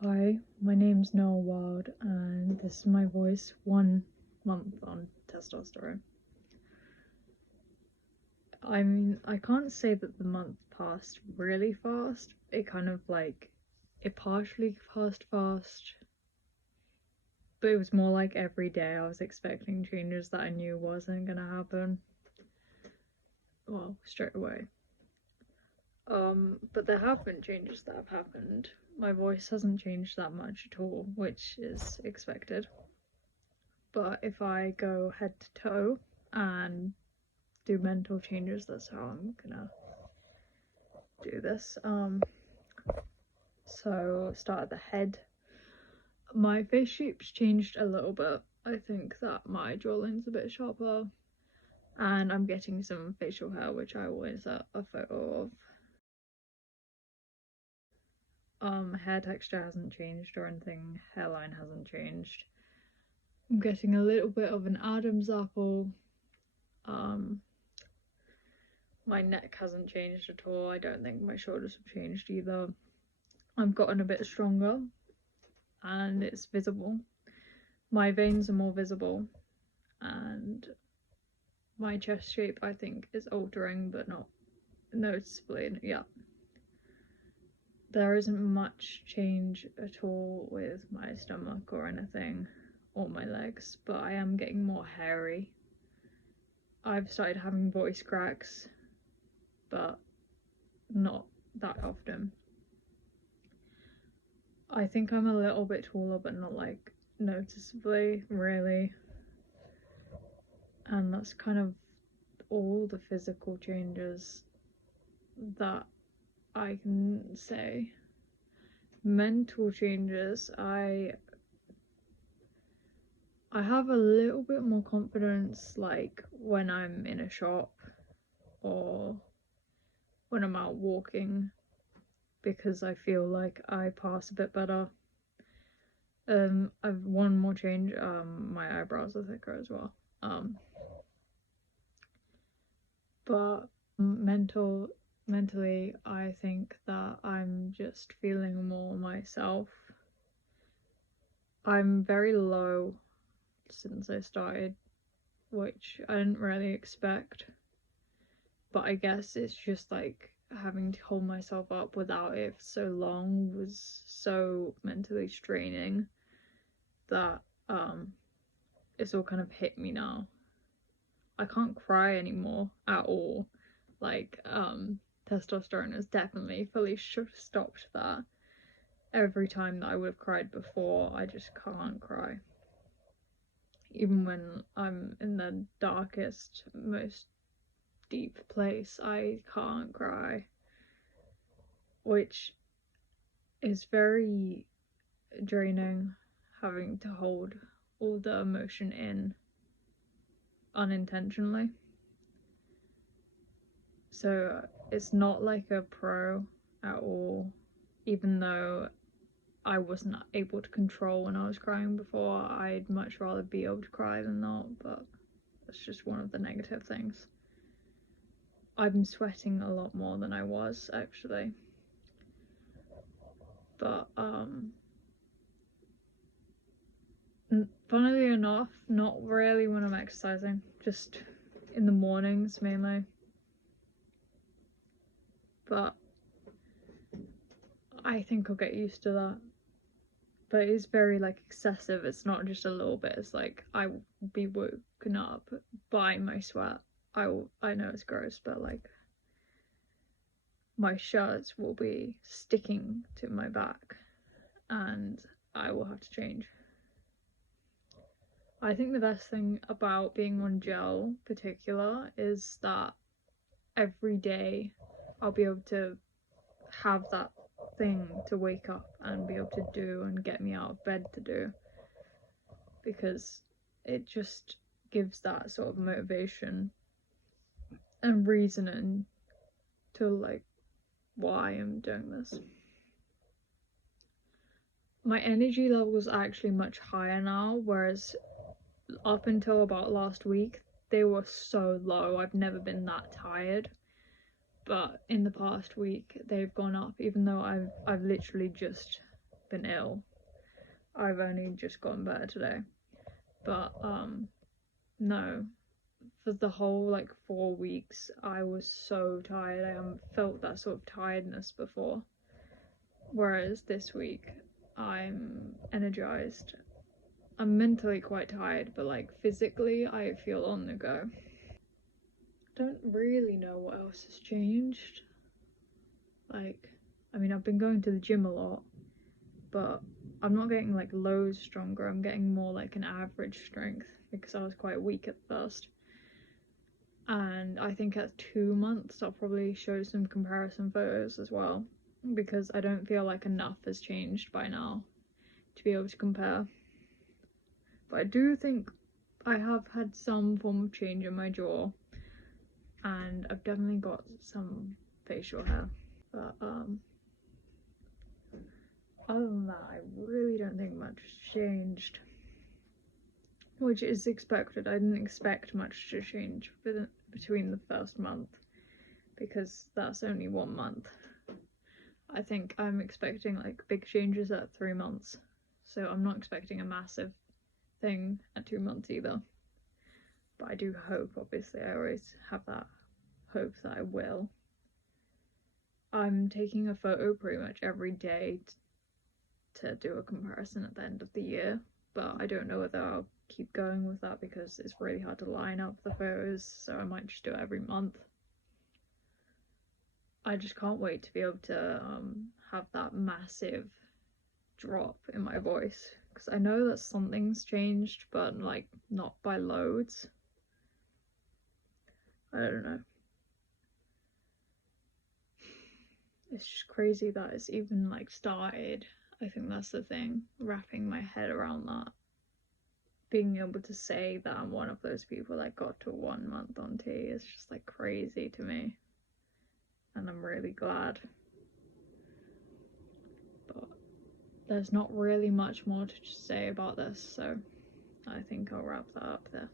Hi, my name's Noah Wild, and this is my voice 1 month on testosterone. I mean, I can't say that the month passed really fast. It kind of it partially passed fast, but it was more like every day I was expecting changes that I knew wasn't gonna happen. Well, straight away. But there have been changes that have happened. My voice hasn't changed that much at all, which is expected. But if I go head to toe and do mental changes, that's how I'm gonna do this. So start at the head. My face shape's changed a little bit. I think that my jawline's a bit sharper, and I'm getting some facial hair, which I will insert a photo of. Hair texture hasn't changed or anything. Hairline hasn't changed. I'm getting a little bit of an Adam's apple. My neck hasn't changed at all. I don't think my shoulders have changed either. I've gotten a bit stronger and it's visible. My veins are more visible and my chest shape I think is altering, but not noticeably yet. There isn't much change at all with my stomach or anything, or my legs, but I am getting more hairy. I've started having voice cracks, but not that often. I think I'm a little bit taller, but not like noticeably, really. And that's kind of all the physical changes that I can say. Mental changes, I have a little bit more confidence, like when I'm in a shop or when I'm out walking, because I feel like I pass a bit better. I've one more change. My eyebrows are thicker as well. But mentally, I think that I'm just feeling more myself. I'm very low since I started, which I didn't really expect. But I guess it's just like having to hold myself up without it for so long was so mentally straining that it's all kind of hit me now. I can't cry anymore at all. Like, testosterone has definitely fully stopped that. Every time that I would have cried before, I just can't cry. Even when I'm in the darkest, most deep place, I can't cry. Which is very draining, having to hold all the emotion in unintentionally. So it's not like a pro at all, even though I wasn't able to control when I was crying before. I'd much rather be able to cry than not, but that's just one of the negative things. I've been sweating a lot more than I was actually, but funnily enough, not really when I'm exercising, just in the mornings mainly. But I think I'll get used to that. But it's very like excessive. It's not just a little bit. It's like I will be woken up by my sweat. I know it's gross, but like my shirts will be sticking to my back and I will have to change. I think the best thing about being on gel particular is that every day I'll be able to have that thing to wake up and be able to do and get me out of bed to do, because it just gives that sort of motivation and reasoning to like why I'm doing this. My energy level is actually much higher now, whereas up until about last week they were so low. I've never been that tired, but in the past week they've gone up, even though I've literally just been ill. I've only just gotten better today. But no, for the whole like 4 weeks I was so tired. I haven't felt that sort of tiredness before. Whereas this week I'm energized. I'm mentally quite tired, but like physically I feel on the go. Don't really know what else has changed. Like, I mean, I've been going to the gym a lot, but I'm not getting like loads stronger. I'm getting more like an average strength because I was quite weak at first. And I think at 2 months I'll probably show some comparison photos as well, because I don't feel like enough has changed by now to be able to compare. But I do think I have had some form of change in my jaw, and I've definitely got some facial hair. But other than that, I really don't think much has changed, which is expected. I didn't expect much to change between the first month, because that's only 1 month. I think I'm expecting like big changes at 3 months, so I'm not expecting a massive thing at 2 months either. But I do hope, obviously, I always have that hope that I will. I'm taking a photo pretty much every day to do a comparison at the end of the year, but I don't know whether I'll keep going with that because it's really hard to line up the photos, so I might just do it every month. I just can't wait to be able to have that massive drop in my voice, because I know that something's changed, but like not by loads. I don't know. It's just crazy that it's even like started. I think that's the thing, wrapping my head around that. Being able to say that I'm one of those people that got to 1 month on tea is just like crazy to me. And I'm really glad. But there's not really much more to say about this, so I think I'll wrap that up there.